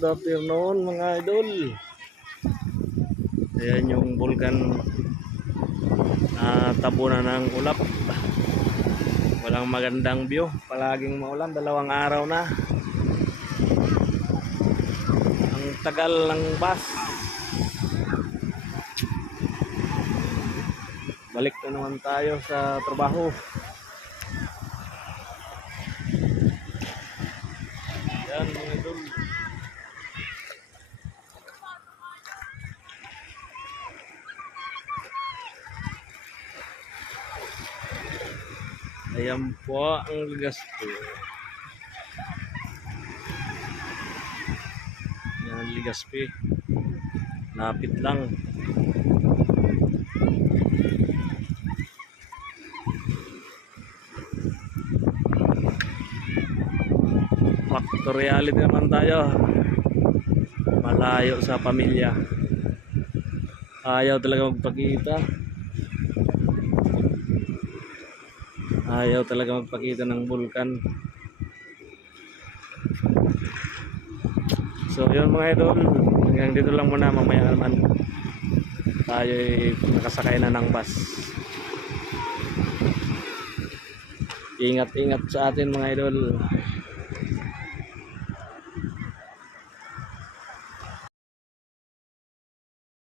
Good afternoon mga idol. Ayan yung bulkan na tabunan ng ulap. Walang magandang view. Palaging maulan. 2 araw na. Ang tagal ng bus. Balik na naman tayo sa trabaho. Ayan mga idol. Ayan po ang Legazpi. Ayan Legazpi. Lapit lang. Back to reality naman tayo. Malayo sa pamilya. Ayaw talaga magpakita. Ayaw talaga magpakita ng bulkan. So yun mga idol, hanggang dito lang muna. Mamaya naman tayo nakasakay na ng bus. Ingat-ingat sa atin mga idol.